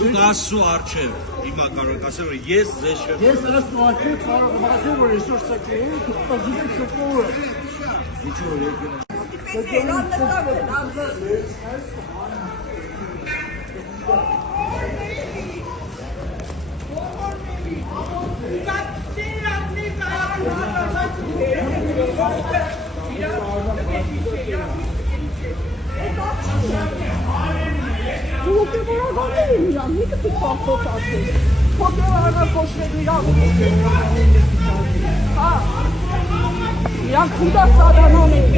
Դուք ասու արջև, հիմա կարող ասել, որ ես ձեզ չեմ։ Ես ասու արջև կարող եմ ասել, որ այսօր սակրում, դուք պազում եք սակրում։ Իրանք խուտա սադանան են։